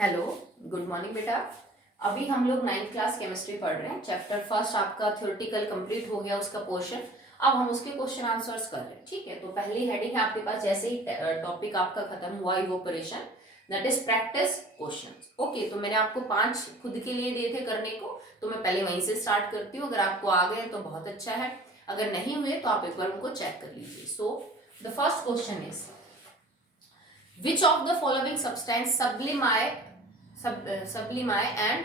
Hello, good morning बेटा। अभी हम लोग 9th क्लास केमिस्ट्री पढ़ रहे हैं। चैप्टर फर्स्ट आपका थ्योरेटिकल कंप्लीट हो गया उसका पोर्शन। अब हम उसके क्वेश्चन आंसर्स कर रहे हैं। ठीक है, तो पहली हेडिंग है आपके पास, जैसे ही टॉपिक आपका खत्म हुआ evaporation, that is practice questions. Okay, तो मैंने आपको 5 खुद के लिए दिए थे करने को, तो मैं पहले वहीं से स्टार्ट करती हूँ। अगर आपको आ गए तो बहुत अच्छा है, अगर नहीं हुए तो आप एक बार उनको चेक कर लीजिए। So the first question is which of the following substance sublime and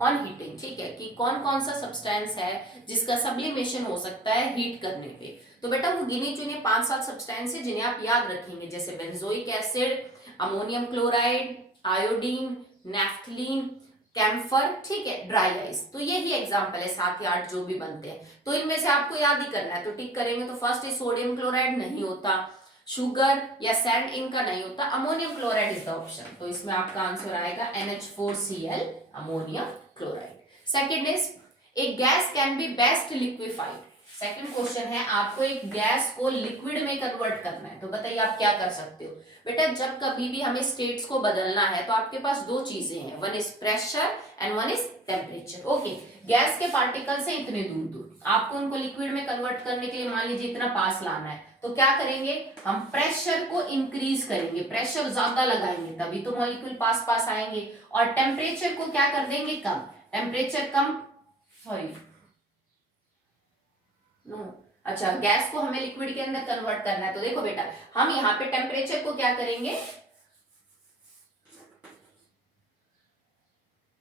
on heating. ठीक है, कि कौन कौन सा सब्सटेंस है जिसका सब्लिमेशन हो सकता है हीट करने पे। तो बेटा वो गिने चुने 5-7 सब्सटेंस है जिन्हें आप याद रखेंगे, जैसे benzoic acid, ammonium chloride, iodine, naphthalene, camphor, ठीक है, ड्राई आइस। तो यही एग्जांपल है, 7 या 8 जो भी बनते हैं, तो इनमें से आपको याद ही करना है। तो टिक करेंगे। तो फर्स्ट इज सोडियम क्लोराइड, नहीं होता। शुगर या सैंड इनका नहीं होता। Ammonium chloride is the option. तो इसमें आपका आंसर आएगा NH4Cl, ammonium chloride. Second is a gas can be best liquefied. Second question है, आपको एक गैस को लिक्विड में कन्वर्ट करना है, तो बताइए आप क्या कर सकते हो। बेटा जब कभी भी हमें स्टेट्स को बदलना है तो आपके पास दो चीजें हैं, one is pressure and one is temperature. Okay, gas के पार्टिकल्स हैं इतने दूर दूर, आपको उनको लिक्विड में कन्वर्ट करने के लिए मान लीजिए इतना पास लाना है, तो क्या करेंगे, हम प्रेशर को इंक्रीज करेंगे, प्रेशर ज्यादा लगाएंगे, तभी तो मॉलिक्यूल पास पास आएंगे। और टेम्परेचर को क्या कर देंगे, कम। टेम्परेचर कम, सॉरी नो, अच्छा, गैस को हमें लिक्विड के अंदर कन्वर्ट करना है, तो देखो बेटा हम यहाँ पे टेम्परेचर को क्या करेंगे,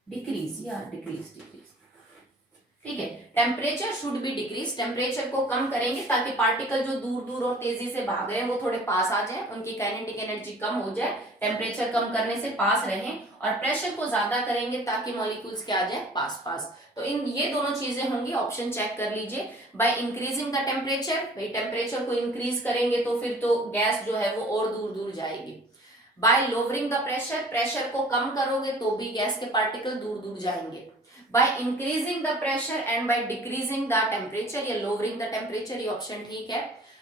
डिक्रीज या डिक्रीज डिक्रीज, ठीक है, temperature should be decrease. Temperature को कम करेंगे ताकि पार्टिकल जो दूर दूर और तेजी से भाग रहे हैं वो थोड़े पास आ जाए, उनकी काइनेटिक एनर्जी कम हो जाए, टेम्परेचर कम करने से पास रहें। और प्रेशर को ज्यादा करेंगे ताकि मॉलिक्यूल्स क्या आ जाए, पास पास। तो इन ये दोनों चीजें होंगी, ऑप्शन चेक कर लीजिए। बाय इंक्रीजिंग द टेम्परेचर, भाई टेम्परेचर को इंक्रीज करेंगे तो फिर तो गैस जो है वो और दूर दूर जाएगी। Bye lowering the pressure, pressure को कम करोगे तो भी गैस के पार्टिकल दूर दूर जाएंगे। by increasing the pressure and by decreasing the temperature या lowering the temperature, ये ऑप्शन ठीक है।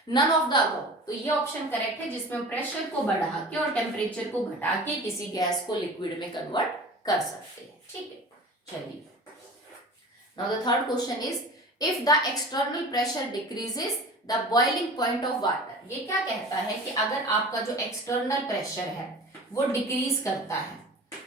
नन ऑफ द अबव, तो ये ऑप्शन करेक्ट है जिसमें प्रेशर को बढ़ा के और टेम्परेचर को घटा के किसी गैस को लिक्विड में कन्वर्ट कर सकते हैं। ठीक है, चलिए। Now the third question is if the external pressure decreases the boiling point of water. ये क्या कहता है कि अगर आपका जो एक्सटर्नल प्रेशर है वो डिक्रीज करता है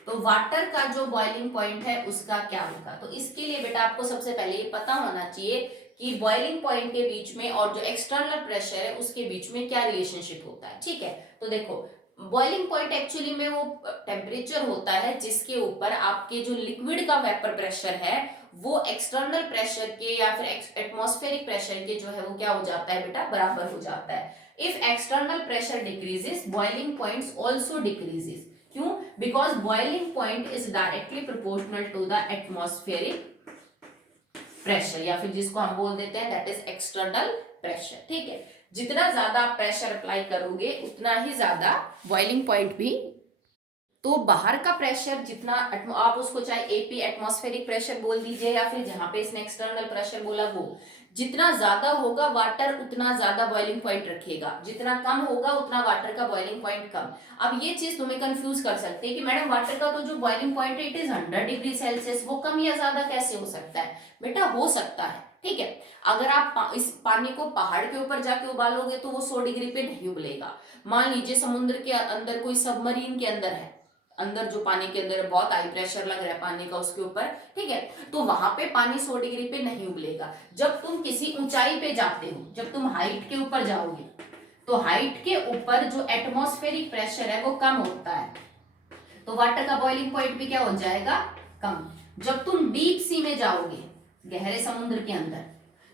तो वाटर का जो बॉइलिंग पॉइंट है उसका क्या होगा। तो इसके लिए बेटा आपको सबसे पहले ये पता होना चाहिए कि बॉइलिंग पॉइंट के बीच में और जो एक्सटर्नल प्रेशर है उसके बीच में क्या रिलेशनशिप होता है। ठीक है, तो देखो बॉइलिंग पॉइंट एक्चुअली में वो टेम्परेचर होता है जिसके ऊपर आपके जो लिक्विड का वेपर प्रेशर है वो एक्सटर्नल प्रेशर के या फिर एटमॉस्फेरिक प्रेशर के जो है वो क्या हो जाता है बेटा, बराबर हो जाता है। If external pressure decreases boiling points also decreases. क्यों, because boiling point is directly proportional to the atmospheric pressure, या फिर जिसको हम बोल देते हैं दैट इज एक्सटर्नल प्रेशर। ठीक है, जितना ज्यादा आप प्रेशर अप्लाई करोगे उतना ही ज्यादा बॉइलिंग पॉइंट भी, तो बाहर का प्रेशर जितना आप उसको चाहे एपी एटमॉस्फेरिक प्रेशर बोल दीजिए या फिर जहां पे इसने एक्सटर्नल प्रेशर बोला वो जितना ज्यादा होगा वाटर उतना ज्यादा बॉइलिंग पॉइंट रखेगा, जितना कम होगा उतना वाटर का बॉइलिंग पॉइंट कम। अब ये चीज तुम्हें कंफ्यूज कर सकती है कि मैडम वाटर का तो जो बॉइलिंग पॉइंट है इट इज 100 डिग्री सेल्सियस, वो कम या ज्यादा कैसे हो सकता है। बेटा हो सकता है, ठीक है, अगर आप इस पानी को पहाड़ के ऊपर जाके उबालोगे तो वो 100 डिग्री पे नहीं उबलेगा। मान लीजिए समुद्र के अंदर कोई सबमरीन के अंदर है, अंदर जो पानी के अंदर बहुत हाई प्रेशर लग रहा है पानी का उसके ऊपर, ठीक है, तो वहां पे पानी 100 डिग्री पे नहीं उबलेगा। जब तुम किसी ऊंचाई पे जाते हो, जब तुम हाइट के ऊपर जाओगे तो हाइट के ऊपर जो एटमॉस्फेरिक प्रेशर है वो कम होता है, तो वाटर का बॉइलिंग पॉइंट भी क्या हो जाएगा, कम। जब तुम डीप सी में जाओगे, गहरे समुद्र के अंदर,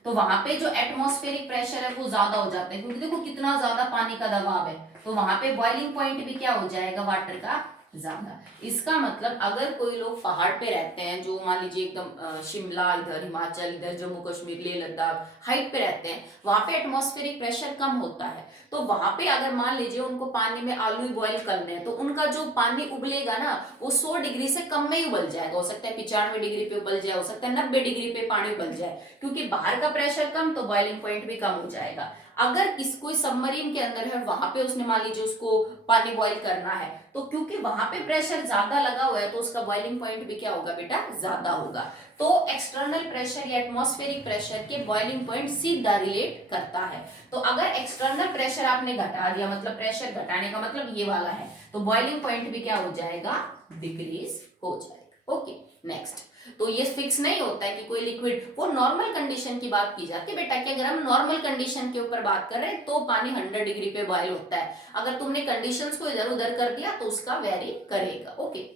तो वहां पे जो एटमॉस्फेरिक प्रेशर है वो ज्यादा हो जाता है, क्योंकि देखो कितना ज्यादा पानी का दबाव है, तो वहां पे बॉइलिंग पॉइंट भी क्या हो जाएगा, वाटर का ज्यादा। इसका मतलब अगर कोई लोग पहाड़ पे रहते हैं, जो मान लीजिए एकदम शिमला, इधर हिमाचल, इधर जम्मू कश्मीर, लेह लद्दाख हाइट पे रहते हैं, वहां पे एटमॉस्फेरिक प्रेशर कम होता है, तो वहां पे अगर मान लीजिए उनको पानी में आलू बॉईल करने हैं तो उनका जो पानी उबलेगा ना वो 100 डिग्री से कम में ही उबल जाएगा। हो सकता है 95 डिग्री पे उबल जाए, हो सकता है 90 डिग्री पे पानी उबल जाए, क्योंकि बाहर का प्रेशर कम तो बॉइलिंग पॉइंट भी कम हो जाएगा। अगर इस कोई सबमरीन के अंदर है, वहां पे उसने मान लीजिए उसको पानी बॉईल करना है, तो क्योंकि वहां पे प्रेशर ज्यादा लगा हुआ है तो उसका बॉइलिंग पॉइंट भी क्या होगा बेटा, ज्यादा होगा। तो एक्सटर्नल प्रेशर या एटमॉस्फेरिक प्रेशर के बॉइलिंग पॉइंट सीधा रिलेट करता है। तो अगर एक्सटर्नल प्रेशर आपने घटा दिया, मतलब प्रेशर घटाने का मतलब ये वाला है, तो बॉइलिंग पॉइंट भी क्या हो जाएगा, डिक्रीज हो जाएगा। Okay next. तो ये फिक्स नहीं होता है कि कोई लिक्विड, वो नॉर्मल कंडीशन की बात की जाती है बेटा, कि अगर हम नॉर्मल कंडीशन के ऊपर बात कर रहे हैं तो पानी 100 डिग्री पे बॉयल होता है। अगर तुमने कंडीशंस को इधर उधर कर दिया तो उसका वेरी करेगा। ओके।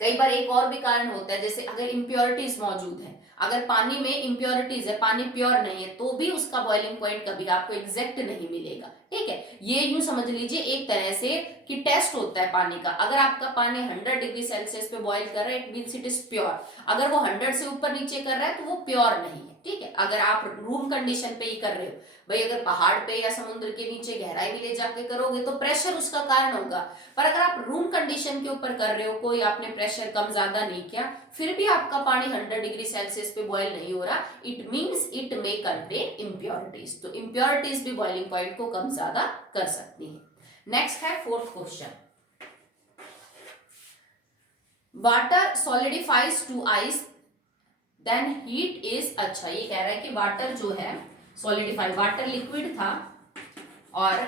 कई बार एक और भी कारण होता है, जैसे अगर इम्प्योरिटीज मौजूद है, अगर पानी में इम्प्योरिटीज है, पानी प्योर नहीं है, तो भी उसका बॉइलिंग पॉइंट कभी आपको एग्जैक्ट नहीं मिलेगा। ठीक है, ये यूं समझ लीजिए एक तरह से कि टेस्ट होता है पानी का। अगर आपका पानी 100 डिग्री सेल्सियस पे बॉईल कर रहा है, it means it is pure. अगर वो 100 से ऊपर नीचे कर रहा है तो वो प्योर नहीं है। ठीक है, अगर आप रूम कंडीशन पे ही कर रहे हो, भाई अगर पहाड़ पे या समुद्र के नीचे गहराई में ले जाके करोगे तो प्रेशर उसका कारण होगा। पर अगर आप रूम कंडीशन के ऊपर कर रहे हो, कोई आपने प्रेशर कम ज्यादा नहीं किया, फिर भी आपका पानी 100 डिग्री सेल्सियस पे बॉईल नहीं हो रहा, it means it may contain impurities. तो इम्प्योरिटीज भी बॉइलिंग पॉइंट को कम ज्यादा कर सकती है। नेक्स्ट है fourth question, water solidifies to ice then heat is, अच्छा ये कह रहा है कि वाटर जो है सॉलिडिफाई, वाटर लिक्विड था और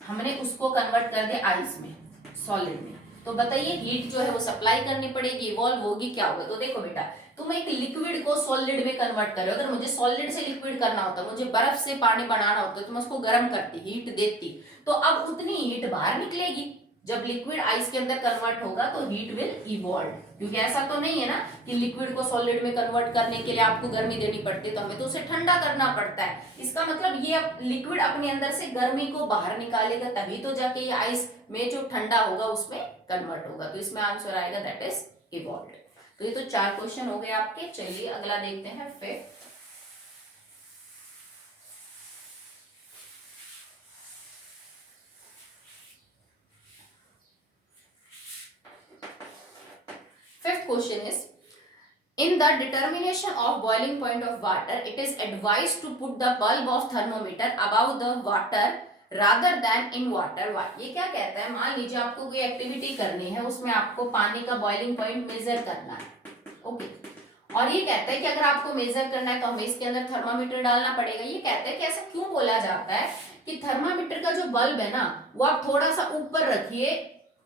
हमने उसको कन्वर्ट कर दिया आइस में, सॉलिड में, तो बताइए हीट जो है वो सप्लाई करनी पड़ेगी, इवॉल्व होगी, क्या होगा। तो देखो बेटा, तुम एक लिक्विड को सॉलिड में कन्वर्ट कर रहे हो, अगर मुझे सॉलिड से लिक्विड करना होता, मुझे बर्फ से पानी बनाना होता तो मैं उसको गर्म करती, हीट देती, तो अब उतनी हीट बाहर निकलेगी। जब लिक्विड आइस के अंदर कन्वर्ट होगा तो हीट विल इवॉल्व, क्योंकि ऐसा तो नहीं है ना कि लिक्विड को सॉलिड में कन्वर्ट करने के लिए आपको गर्मी देनी पड़ती है, तो हमें तो उसे ठंडा करना पड़ता है। इसका मतलब ये लिक्विड अपने अंदर से गर्मी को बाहर निकालेगा, तभी तो जाके ये आइस में जो ठंडा होगा उसमें कन्वर्ट होगा। तो इसमें आंसर आएगा दैट इज इवॉल्व। तो ये तो 4 क्वेश्चन हो गए आपके। चलिए अगला देखते हैं फिर। Fifth question is, in the determination of boiling point of water, it is advised to put the bulb of thermometer above the water rather than in water. Why? ये क्या कहता है, मान लीजिए आपको कोई एक्टिविटी करनी है, उसमें आपको पानी का बॉइलिंग पॉइंट मेजर करना है। ओके, और ये कहता है कि अगर आपको मेजर करना है तो हमें इसके अंदर थर्मामीटर डालना पड़ेगा। ये कहता है कि ऐसा क्यों बोला जाता है कि थर्मामीटर का जो बल्ब है ना, वो आप थोड़ा सा ऊपर रखिए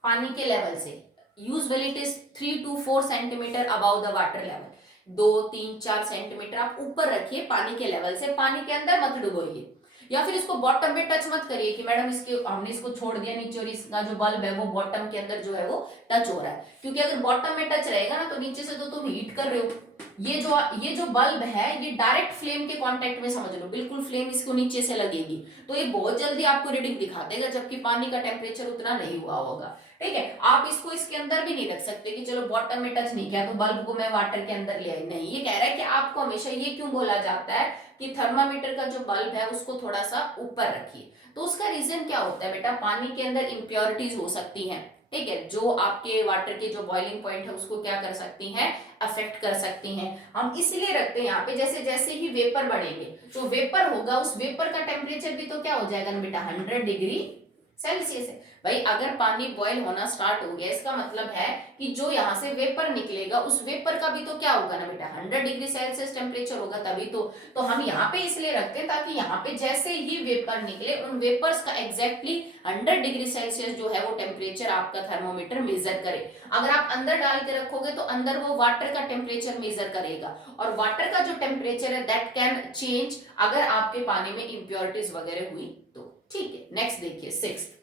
पानी के लेवल से। Usually it is 3 to 4 centimetre about the water level, 2, 3, 4 centimetre आप ऊपर रखिए पानी के लेवल से, पानी के अंदर मत डुबोइए। या फिर इसको बॉटम पे टच मत करिए कि मैडम इसके हमने इसको छोड़ दिया नीचे और इसका जो बल्ब है वो बॉटम के अंदर जो है वो टच हो रहा है, क्योंकि अगर बॉटम में टच रहेगा ना तो नीचे से तो तुम हीट कर रहे हो। ये जो बल्ब है ये डायरेक्ट फ्लेम के कांटेक्ट में, समझ लो बिल्कुल फ्लेम इसको नीचे से लगेगी, तो ये बहुत जल्दी आपको रीडिंग दिखा देगा, जबकि पानी का टेम्परेचर उतना नहीं हुआ होगा। ठीक है, आप इसको इसके अंदर भी नहीं रख सकते कि चलो बॉटम में टच नहीं किया तो बल्ब को मैं वाटर के अंदर ले आई, नहीं। ये कह रहा है कि आपको हमेशा, ये क्यों बोला जाता है कि थर्मामीटर का जो बल्ब है उसको थोड़ा सा ऊपर रखिए। तो उसका रीजन क्या होता है बेटा, पानी के अंदर इंप्योरिटीज हो सकती हैं, ठीक है, जो आपके वाटर के जो बॉइलिंग पॉइंट है उसको क्या कर सकती हैं, अफेक्ट कर सकती हैं। हम इसलिए रखते हैं यहाँ पे, जैसे जैसे ही वेपर बढ़ेंगे तो वेपर होगा, उस वेपर का टेम्परेचर भी तो क्या हो जाएगा ना बेटा, 100 डिग्री सेल्सियस है। भाई अगर पानी बॉयल होना स्टार्ट हो गया, इसका मतलब है कि जो यहाँ से वेपर निकलेगा उस वेपर का भी तो क्या होगा ना बेटा, 100 डिग्री सेल्सियस टेम्परेचर होगा, तभी तो हम यहाँ पे इसलिए रखते हैं ताकि यहाँ पे जैसे ही वेपर निकले उन वेपर्स का एग्जैक्टली 100 डिग्री सेल्सियस जो है वो टेम्परेचर आपका थर्मोमीटर मेजर करे। अगर आप अंदर डाल के रखोगे तो अंदर वो वाटर का टेम्परेचर मेजर करेगा, और वाटर का जो टेम्परेचर है दैट कैन चेंज अगर आपके पानी में इंप्योरिटीज वगैरह हुई तो। ठीक है, नेक्स्ट देखिए 6।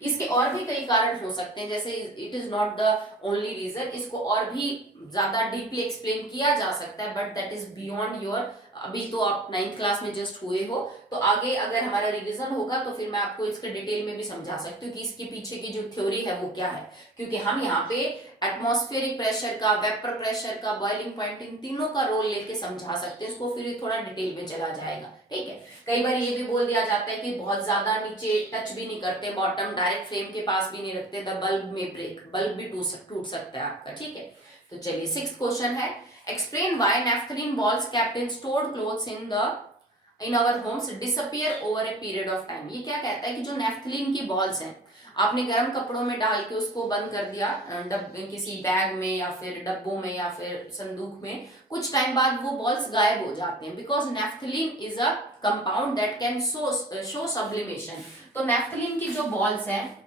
इसके और भी कई कारण हो सकते हैं, जैसे it is not the only reason, इसको और भी ज्यादा डीपली एक्सप्लेन किया जा सकता है, but that is beyond your, अभी तो आप 9th क्लास में जस्ट हुए हो, तो आगे अगर हमारा रिवीजन होगा तो फिर मैं आपको इसके डिटेल में भी समझा सकती हूँ कि इसके पीछे की जो थ्योरी है वो क्या है, क्योंकि हम यहाँ पे एटमॉस्फेरिक प्रेशर का, वेपर प्रेशर का, बॉइलिंग पॉइंट, इन तीनों का रोल लेके समझा सकते हैं इसको, फिर थोड़ा डिटेल में चला जाएगा। ठीक है, कई बार ये भी बोल दिया जाता है कि बहुत ज्यादा नीचे टच भी नहीं करते, बॉटम डायरेक्ट फ्लेम के पास भी नहीं रखते, द बल्ब में ब्रेक, बल्ब भी टूट सकता है आपका। ठीक है, तो चलिए 6th क्वेश्चन है, explain why naphthalene balls kept in stored clothes in our homes disappear over a period of time. ये क्या कहता है कि जो नेफ्थलीन की बॉल्स हैं, आपने गर्म कपड़ों में डाल के उसको बंद कर दिया किसी बैग में या फिर डब्बों में या फिर संदूक में, कुछ टाइम बाद वो बॉल्स गायब हो जाते हैं, because naphthalene is a compound that can show sublimation. तो नेफ्थलीन की जो बॉल्स हैं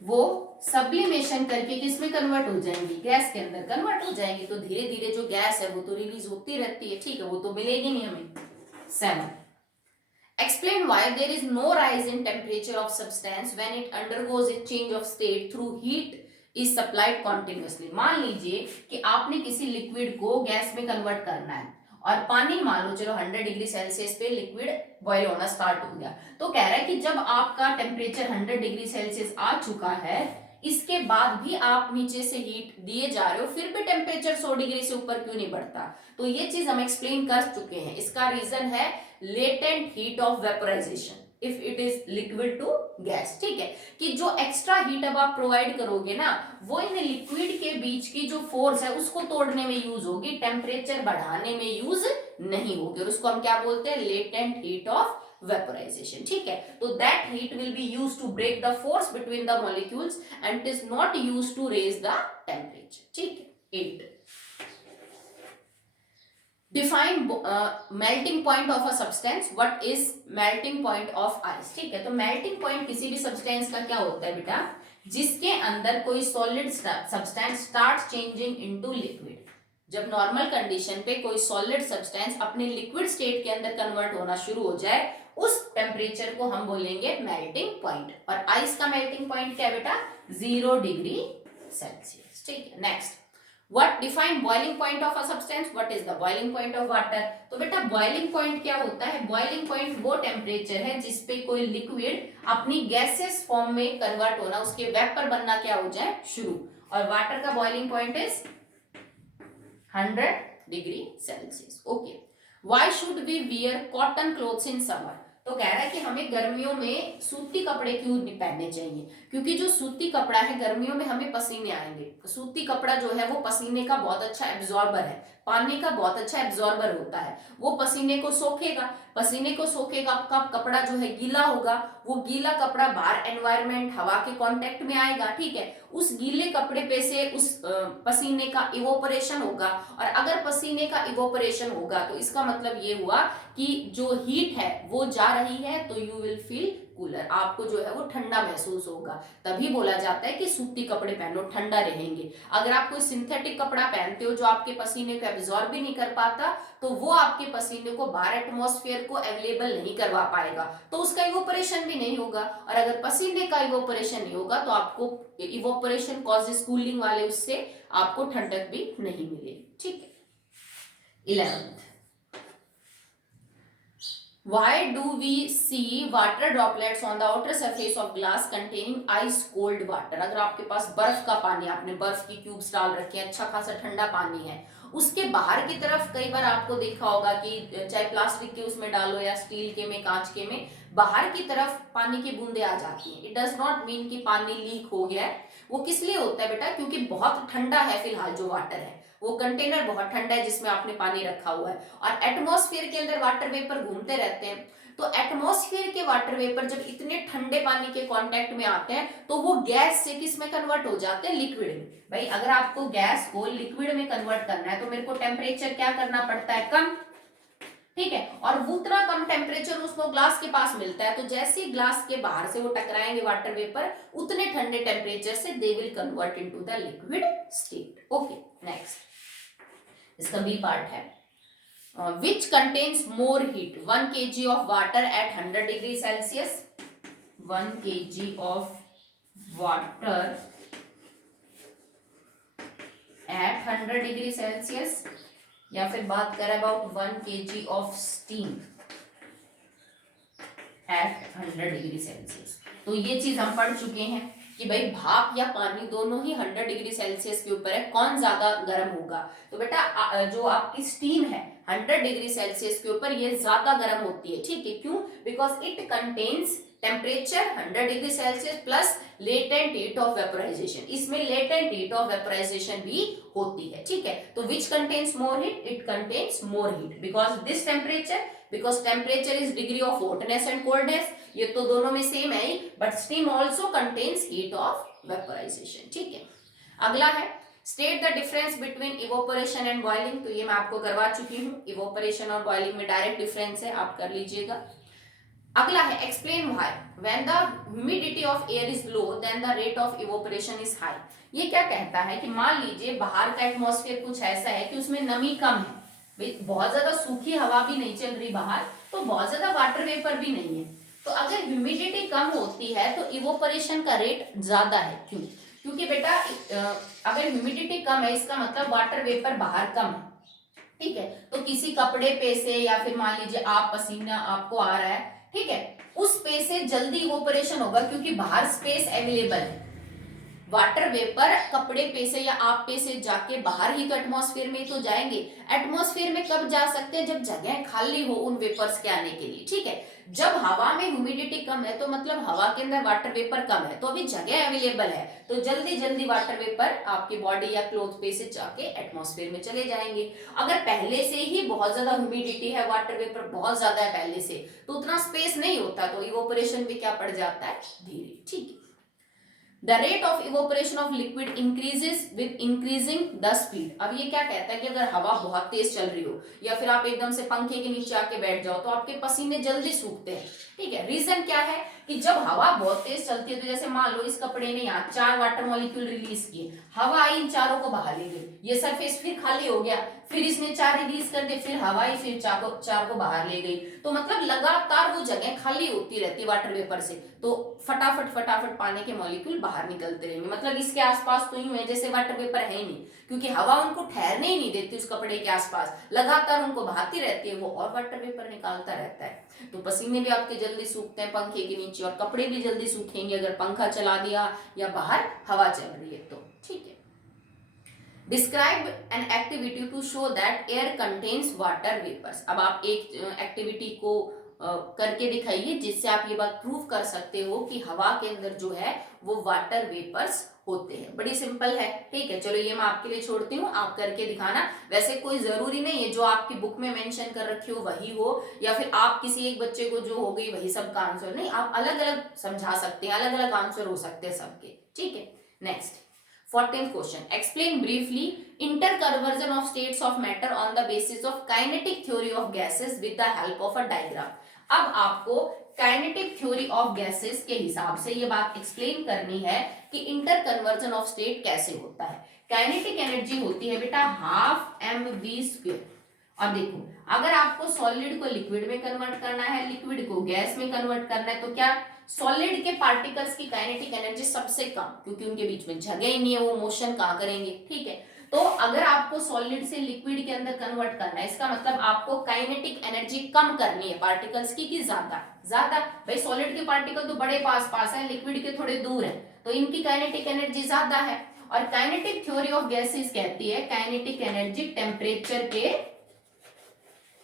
वो सब्लिमेशन करके किसमें कन्वर्ट हो जाएंगी, गैस के अंदर कन्वर्ट हो जाएंगी। तो धीरे धीरे जो गैस है वो तो रिलीज होती रहती है, ठीक है, वो तो मिलेगी नहीं हमें। 7. Explain why there is no rise in temperature of substance when it undergoes a change of state through heat is supplied continuously। मान लीजिए कि आपने किसी लिक्विड को गैस में कन्वर्ट करना है और पानी मान लो चलो 100 डिग्री सेल्सियस पे लिक्विड बॉयल होना स्टार्ट हो गया, तो कह रहा है कि जब आपका टेम्परेचर 100 डिग्री सेल्सियस आ चुका है, इसके बाद भी आप नीचे से हीट दिए जा रहे हो, फिर भी टेम्परेचर 100 डिग्री से ऊपर क्यों नहीं बढ़ता। तो ये चीज हम एक्सप्लेन कर चुके हैं। इसका रीजन है latent heat of vaporization if it is liquid to gas. ठीक है, कि जो एक्स्ट्रा हीट अब आप प्रोवाइड करोगे ना, वो इन लिक्विड के बीच की जो फोर्स है उसको तोड़ने में यूज होगी, टेम्परेचर बढ़ाने में यूज नहीं होगी। और उसको हम क्या बोलते हैं, लेटेंट हीट ऑफ वेपोराइजेशन। ठीक है, तो that heat will be used to break the force between the molecules and it is not used to raise the temperature. ठीक है। 8. Define melting point of a substance. What is melting point of ice? ठीक है, तो melting point किसी भी substance का क्या होता है बेटा, जिसके अंदर कोई solid substance starts changing into liquid। जब नॉर्मल कंडीशन पे कोई सॉलिड सब्सटेंस अपने लिक्विड स्टेट के अंदर कन्वर्ट होना शुरू हो जाए, उस टेम्परेचर को हम बोलेंगे मेल्टिंग पॉइंट। और आइस का मेल्टिंग पॉइंट क्या है बेटा, 0 डिग्री सेल्सियस। ठीक है, next, What define boiling point of a substance? What is the boiling point of water? तो बेटा boiling point क्या होता है, boiling point वो टेम्परेचर है जिसपे कोई लिक्विड अपनी गैसेस फॉर्म में कन्वर्ट होना, उसके वेपर बनना क्या हो जाए शुरू। और वाटर का boiling point is 100 degree Celsius. Okay, Why should we wear cotton clothes in summer? तो कह रहा है कि हमें गर्मियों में सूती कपड़े क्यों नहीं पहनने चाहिए, क्योंकि जो सूती कपड़ा है गर्मियों में हमें पसीने आएंगे। सूती कपड़ा जो है वो पसीने का बहुत अच्छा एब्जॉर्बर है, पानी का बहुत अच्छा एब्जॉर्बर होता है, वो पसीने को सोखेगा, पसीने को सोखेगा, आपका कपड़ा जो है गीला होगा, वो गीला कपड़ा बाहर एनवायरमेंट हवा के कांटेक्ट में आएगा। ठीक है, उस गीले कपड़े पे से उस पसीने का इवोपरेशन होगा, और अगर पसीने का इवोपरेशन होगा तो इसका मतलब ये हुआ कि जो हीट है वो जा रही है, तो यू विल फील कूलर, आपको जो है वो ठंडा महसूस होगा। तभी बोला जाता है कि सूती कपड़े पहनो, ठंडा रहेंगे। अगर आप कोई सिंथेटिक कपड़ा पहनते हो जो आपके पसीने को एब्जॉर्ब भी नहीं कर पाता, तो वो आपके पसीने को बाहर एटमॉस्फेयर को अवेलेबल नहीं करवा पाएगा, तो उसका इवोपरेशन भी नहीं होगा। और अगर पसीने का इवोपरेशन नहीं होगा तो आपको इवोपरेशन कॉजेस कूलिंग वाले, उससे आपको ठंडक भी नहीं मिलेगी। ठीक है। 11th, Why do we see water droplets on the outer surface of glass containing ice cold water? अगर आपके पास बर्फ का पानी, आपने बर्फ की क्यूब्स डाल रखे हैं, अच्छा खासा ठंडा पानी है, उसके बाहर की तरफ कई बार आपको देखा होगा कि चाहे प्लास्टिक के उसमें डालो या स्टील के में, कांच के में, बाहर की तरफ पानी की बूंदे आ जाती हैं। इट डज नॉट मीन कि पानी लीक हो गया है। वो किस लिए होता है बेटा, क्योंकि बहुत ठंडा है फिलहाल जो वाटर है, वो कंटेनर बहुत ठंडा है जिसमें आपने पानी रखा हुआ है, और एटमॉस्फेयर के अंदर वाटर वेपर घूमते रहते हैं। तो एटमॉस्फेयर के वाटर वेपर जब इतने ठंडे पानी के कांटेक्ट में आते हैं तो वो गैस से किस में कन्वर्ट हो जाते हैं, लिक्विड में। भाई अगर आपको गैस को लिक्विड में कन्वर्ट करना है तो मेरे को टेम्परेचर क्या करना पड़ता है, कम। ठीक है, और उतना कम टेम्परेचर उसको ग्लास के पास मिलता है, तो जैसे ही ग्लास के बाहर से वो टकराएंगे वाटर वेपर, उतने ठंडे टेम्परेचर से they will convert into the liquid state. Okay, next, इसका बी पार्ट है, which contains more heat, 1 kg of water at 100 degree Celsius, 1 kg of water at 100 degree Celsius, या फिर बात करें about 1 kg of steam at 100 degree Celsius. तो ये चीज हम पढ़ चुके हैं कि भाई भाप या पानी दोनों ही 100 डिग्री सेल्सियस के ऊपर है, कौन ज्यादा गर्म होगा। तो बेटा जो आपकी स्टीम है 100 डिग्री सेल्सियस के ऊपर ये ज्यादा गर्म होती है। ठीक है, क्यों, because it contains temperature 100 degree Celsius plus latent heat of vaporisation, इसमें लेटेंट हीट ऑफ वेपोराइजेशन भी होती है। ठीक है, तो which contains more heat, it contains more heat because this temperature because temperature is degree of hotness and coldness, ये तो दोनों में सेम है ही, but steam also contains heat of vaporisation. ठीक है, अगला है state the difference between evaporation and boiling, तो ये मैं आपको करवा चुकी हूँ, इवोपोरेशन और बॉइलिंग में डायरेक्ट डिफरेंस है, आप कर लीजिएगा। अगला है explain why when the humidity of air is low then the rate of evaporation is high. ये क्या कहता है कि मान लीजिए बाहर का एटमॉस्फेयर कुछ ऐसा है कि उसमें नमी कम है, बहुत ज्यादा सूखी हवा भी नहीं चल रही बाहर, तो बहुत ज्यादा वाटर वेपर भी नहीं है, तो अगर ह्यूमिडिटी कम होती है तो इवोपोरेशन का रेट ज्यादा है। क्यों? क्योंकि बेटा अगर ह्यूमिडिटी कम है इसका मतलब वाटर वेपर बाहर कम है, ठीक है, तो किसी कपड़े पे से या फिर मान लीजिए आप पसीना आपको आ रहा है, ठीक है, उस स्पेस से जल्दी इवोपोरेशन होगा क्योंकि बाहर स्पेस अवेलेबल है। वाटर वेपर कपड़े पे से या आप पे से जाके बाहर ही तो एटमॉस्फेयर में तो जाएंगे, एटमॉस्फेयर में कब जा सकते हैं? जब जगह खाली हो उन वेपर्स के आने के लिए, ठीक है। जब हवा में ह्यूमिडिटी कम है तो मतलब हवा के अंदर वाटर वेपर कम है, तो अभी जगह अवेलेबल है, तो जल्दी जल्दी वाटर वेपर आपकी बॉडी या क्लोथ पे से जाके एटमॉस्फेयर में चले जाएंगे। अगर पहले से ही बहुत ज्यादा ह्यूमिडिटी है, वाटर वेपर बहुत ज्यादा है पहले से, तो उतना स्पेस नहीं होता, तो इवोपोरेशन भी क्या पड़ जाता है? धीरे। ठीक है, The rate of evaporation of liquid increases with increasing the speed। अब ये क्या कहता है कि अगर हवा बहुत तेज चल रही हो या फिर आप एकदम से पंखे के नीचे आके बैठ जाओ तो आपके पसीने जल्दी सूखते हैं, ठीक है। रीजन क्या है कि जब हवा बहुत तेज चलती है तो जैसे मान लो इस कपड़े ने यहाँ 4 वाटर मॉलिक्यूल रिलीज किए, हवा आई इन चारों को बाहर ले गई, ये सरफेस फिर खाली हो गया, फिर इसने 4 रिलीज कर दिए, फिर हवा आई फिर 4 को बाहर ले गई, तो मतलब लगातार वो जगह खाली होती रहती है वाटर वेपर से, तो फटाफट फटाफट पानी के मॉलिक्यूल बाहर निकलते रहेंगे। मतलब इसके आसपास तो यूं है जैसे वाटर वेपर है ही नहीं, क्योंकि हवा उनको ठहरने ही नहीं देती उस कपड़े के आसपास, लगातार उनको बहाती रहती है, वो और वाटर वेपर निकालता रहता है, तो पसीने भी आपके जल्दी सूखते हैं पंखे के नीचे, और कपड़े भी जल्दी सूखेंगे अगर पंखा चला दिया या बाहर हवा चल रही है तो। ठीक है, describe an activity to show that air contains water vapours. अब आप एक एक्टिविटी को करके दिखाइए जिससे आप ये बात प्रूव कर सकते हो कि हवा के अंदर जो है वो वाटर वेपर्स होते हैं। बड़ी सिंपल है, ठीक है। चलो ये मैं आपके लिए छोड़ती हूँ, आप करके दिखाना। वैसे कोई जरूरी नहीं है जो आपकी बुक में मेंशन कर रखी हो वही हो, या फिर आप किसी एक बच्चे को जो हो गई वही सबका आंसर, नहीं, आप अलग अलग समझा सकते हैं, अलग अलग आंसर हो सकते हैं सबके। ठीक है, next 14th question, explain briefly interconversion of states of matter on the basis of kinetic theory of gases with the help of a diagram. अब आपको काइनेटिक थ्योरी ऑफ गैसेस के हिसाब से ये बात एक्सप्लेन करनी है कि इंटरकन्वर्जन ऑफ स्टेट कैसे होता है। काइनेटिक एनर्जी होती है बेटा 12mv²। और देखो, अगर आपको सॉलिड को लिक्विड में कन्वर्ट करना है, लिक्विड को गैस में कन्वर्ट करना है, तो क्या सॉलिड के पार्टिकल्स की काइनेटिक एनर्जी सबसे कम, क्योंकि उनके बीच में जगह ही नहीं है, वो मोशन कहाँ करेंगे। ठीक है, तो अगर आपको सॉलिड से लिक्विड के अंदर कन्वर्ट करना है, इसका मतलब आपको काइनेटिक एनर्जी कम करनी है पार्टिकल्स की कि ज्यादा। ज्यादा, भाई सॉलिड के पार्टिकल तो बड़े पास पास है, लिक्विड के थोड़े दूर है, तो इनकी काइनेटिक एनर्जी ज्यादा है। और काइनेटिक थ्योरी ऑफ गैसेस कहती है काइनेटिक एनर्जी टेम्परेचर के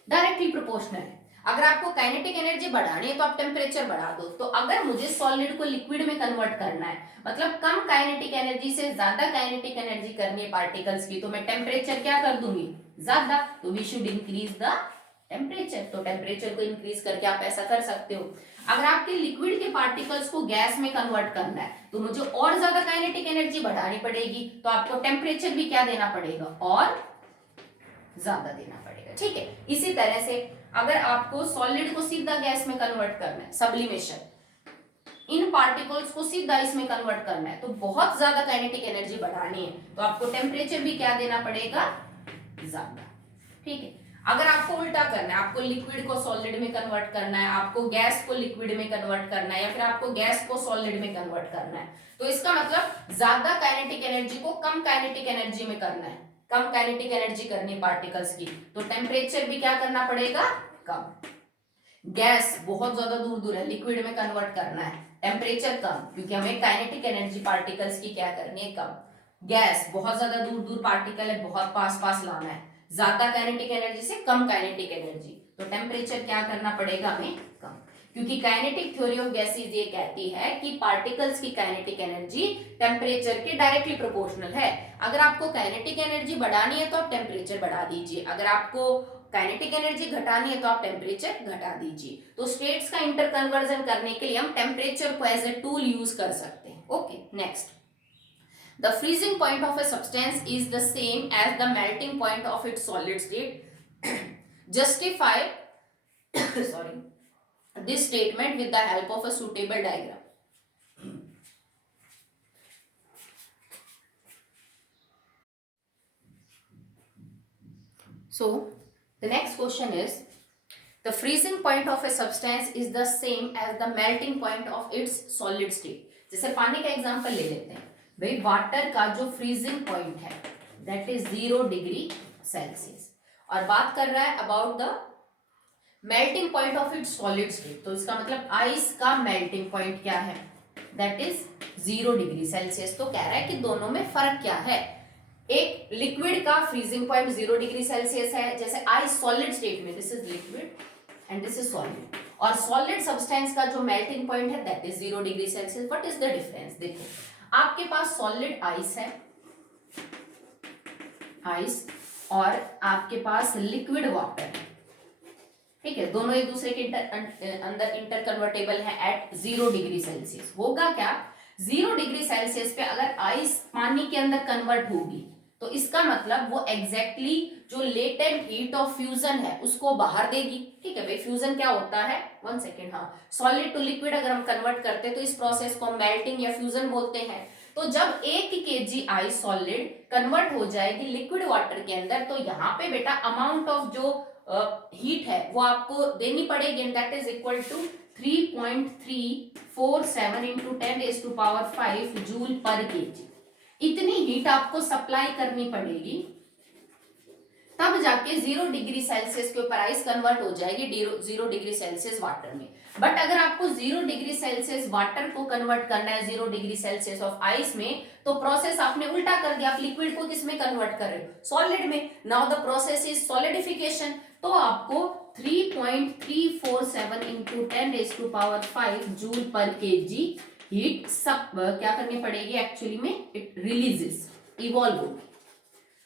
डायरेक्टली प्रोपोर्शनल है। अगर आपको काइनेटिक एनर्जी बढ़ानी है तो आप टेम्परेचर बढ़ा दो। तो अगर मुझे सॉलिड को लिक्विड में कन्वर्ट करना है, मतलब कम काइनेटिक एनर्जी से ज्यादा काइनेटिक एनर्जी करनी है पार्टिकल्स की, तो मैं टेम्परेचर क्या कर दूंगी? ज्यादा। तो we should increase the temperature, तो टेम्परेचर को इंक्रीज करके आप ऐसा कर सकते हो। अगर आपके लिक्विड के पार्टिकल्स को गैस में कन्वर्ट करना है तो मुझे और ज्यादा काइनेटिक एनर्जी बढ़ानी पड़ेगी, तो आपको टेम्परेचर भी क्या देना पड़ेगा? और ज्यादा देना पड़ेगा। ठीक है, इसी तरह से अगर आपको सॉलिड को सीधा गैस में कन्वर्ट करना है, सब्लिमेशन, इन पार्टिकल्स को सीधा इसमें कन्वर्ट करना है, तो बहुत ज्यादा काइनेटिक एनर्जी बढ़ानी है, तो आपको टेम्परेचर भी क्या देना पड़ेगा? ज्यादा। ठीक है, अगर आपको उल्टा करना है, आपको लिक्विड को सॉलिड में कन्वर्ट करना है, आपको गैस को लिक्विड में कन्वर्ट करना है, या फिर आपको गैस को सॉलिड में कन्वर्ट करना है, तो इसका मतलब ज्यादा काइनेटिक एनर्जी को कम काइनेटिक एनर्जी में करना है, कम काइनेटिक एनर्जी करनी पार्टिकल्स की, तो टेम्परेचर भी क्या करना पड़ेगा? कम। गैस बहुत ज्यादा दूर दूर है, लिक्विड में कन्वर्ट करना है, टेम्परेचर कम, क्योंकि हमें काइनेटिक एनर्जी पार्टिकल्स की क्या करनी है? कम। गैस बहुत ज्यादा दूर दूर पार्टिकल है, बहुत पास पास लाना है, ज्यादा काइनेटिक एनर्जी से कम काइनेटिक एनर्जी, तो टेम्परेचर क्या करना पड़ेगा हमें? कम। क्योंकि काइनेटिक थ्योरी ऑफ गैसेस ये कहती है कि पार्टिकल्स की काइनेटिक एनर्जी टेम्परेचर के डायरेक्टली प्रोपोर्शनल है। अगर आपको काइनेटिक एनर्जी बढ़ानी है तो आप टेम्परेचर बढ़ा दीजिए, अगर आपको काइनेटिक एनर्जी घटानी है तो आप टेम्परेचर घटा दीजिए। तो स्टेट्स का इंटर कन्वर्जन करने के लिए हम टेम्परेचर को एज ए टूल यूज कर सकते हैं। Okay, next, the freezing point of a substance is the same as the melting point of its solid state. Justify sorry this statement with the help of a suitable diagram. So the next question is, the freezing point of a substance is the same as the melting point of its solid state. जैसे पानी का example ले लेते हैं भाई, water का जो freezing point है दैट इज 0 डिग्री सेल्सियस, और बात कर रहा है about the melting point of its solid state. तो इसका मतलब आइस का मेल्टिंग पॉइंट क्या है, दैट इज 0 डिग्री सेल्सियस। तो कह रहा है कि दोनों में फर्क क्या है। एक लिक्विड का फ्रीजिंग पॉइंट 0 डिग्री सेल्सियस है, जैसे आइस सॉलिड स्टेट में, this is liquid and this is solid, और सॉलिड सब्सटेंस का जो मेल्टिंग पॉइंट है that is 0 degree Celsius. What is the difference? देखो, आपके पास सॉलिड आइस है, आइस, और आपके पास लिक्विड वाटर है, ठीक है, दोनों एक दूसरे के अंदर इंटर कन्वर्टेबल है एट 0 डिग्री सेल्सियस। होगा क्या, 0 डिग्री सेल्सियस पे अगर आइस पानी के अंदर कन्वर्ट होगी तो इसका मतलब वो एग्जैक्टली जो लेटेंट हीट ऑफ फ्यूजन है उसको बाहर देगी। ठीक है भाई, फ्यूजन क्या होता है, 1 सेकेंड, हाँ, सॉलिड टू लिक्विड अगर हम कन्वर्ट करते हैं तो इस प्रोसेस को मेल्टिंग या फ्यूजन बोलते हैं। तो जब 1 kg आइस सॉलिड कन्वर्ट हो जाएगी लिक्विड वाटर के अंदर, तो यहाँ पे बेटा अमाउंट ऑफ जो हीट है वो आपको देनी पड़ेगी, and that is equal to 3.347 into 10⁵ joule per KG. इतनी हीट आपको सप्लाई करनी पड़ेगी, तब जाके 0 डिग्री सेल्सियस के ऊपर आइस कन्वर्ट हो जाएगी 0 डिग्री सेल्सियस वाटर में। बट अगर आपको 0 डिग्री सेल्सियस वाटर को कन्वर्ट करना है 0 डिग्री सेल्सियस ऑफ आइस में, तो प्रोसेस आपने उल्टा कर दिया, आप लिक्विड को किस में कन्वर्ट कर रहे हो, सॉलिड में। Now the process is solidification, तो आपको 3.347 into 10⁵ joule per KG heat सब क्या करनी पड़ेगी, एक्चुअली में इट रिलीजेस, इवॉल्व होगी।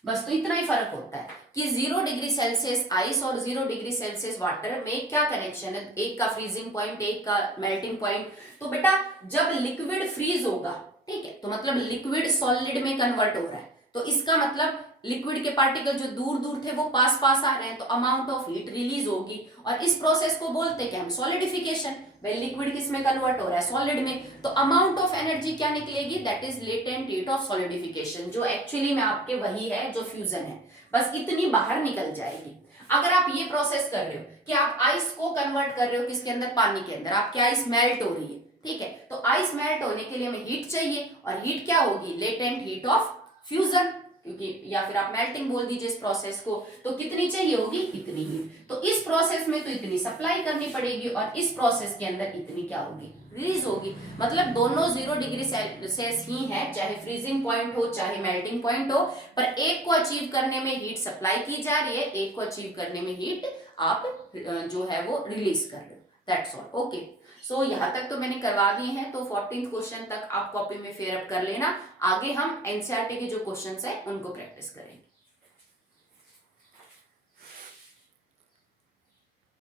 बस तो इतना ही फर्क होता है कि 0 डिग्री सेल्सियस आइस और 0 डिग्री सेल्सियस वाटर में क्या कनेक्शन है, एक का फ्रीजिंग पॉइंट, एक का मेल्टिंग पॉइंट। तो बेटा जब लिक्विड फ्रीज होगा, ठीक है, तो मतलब लिक्विड सॉलिड में कन्वर्ट हो रहा है, तो इसका मतलब लिक्विड के पार्टिकल जो दूर दूर थे वो पास पास आ रहे हैं, तो अमाउंट ऑफ हीट रिलीज होगी, और इस प्रोसेस को बोलते हैं हम सॉलिडिफिकेशन। भाई लिक्विड किस में कन्वर्ट हो रहा है, सॉलिड में, तो अमाउंट ऑफ एनर्जी क्या निकलेगी, that is latent heat of solidification, जो एक्चुअली में आपके वही है जो फ्यूजन है, बस इतनी बाहर निकल जाएगी। अगर आप ये प्रोसेस कर रहे हो कि आप आइस को कन्वर्ट कर रहे हो किसके अंदर, पानी के अंदर, आपकी आइस मेल्ट हो रही है, ठीक है, तो आइस मेल्ट होने के लिए हमें हीट चाहिए, और हीट क्या होगी, लेटेंट हीट ऑफ फ्यूजन, क्योंकि, या फिर आप मेल्टिंग बोल दीजिए इस प्रोसेस को, तो कितनी चाहिए होगी, इतनी ही। तो इस प्रोसेस में तो इतनी सप्लाई करनी पड़ेगी, और इस प्रोसेस के अंदर इतनी क्या होगी, रिलीज होगी। मतलब दोनों 0 डिग्री सेल्सियस ही है, चाहे फ्रीजिंग पॉइंट हो चाहे मेल्टिंग पॉइंट हो, पर एक को अचीव करने में हीट सप्लाई की जा रही है, एक को अचीव करने में हीट आप जो है वो रिलीज कर रहे हो, दैट्स ऑल। ओके, सो यहाँ तक तो मैंने करवा दिए हैं, तो 14th क्वेश्चन तक आप कॉपी में फेयर अप कर लेना। आगे हम एनसीईआरटी के जो क्वेश्चंस है उनको प्रैक्टिस करेंगे।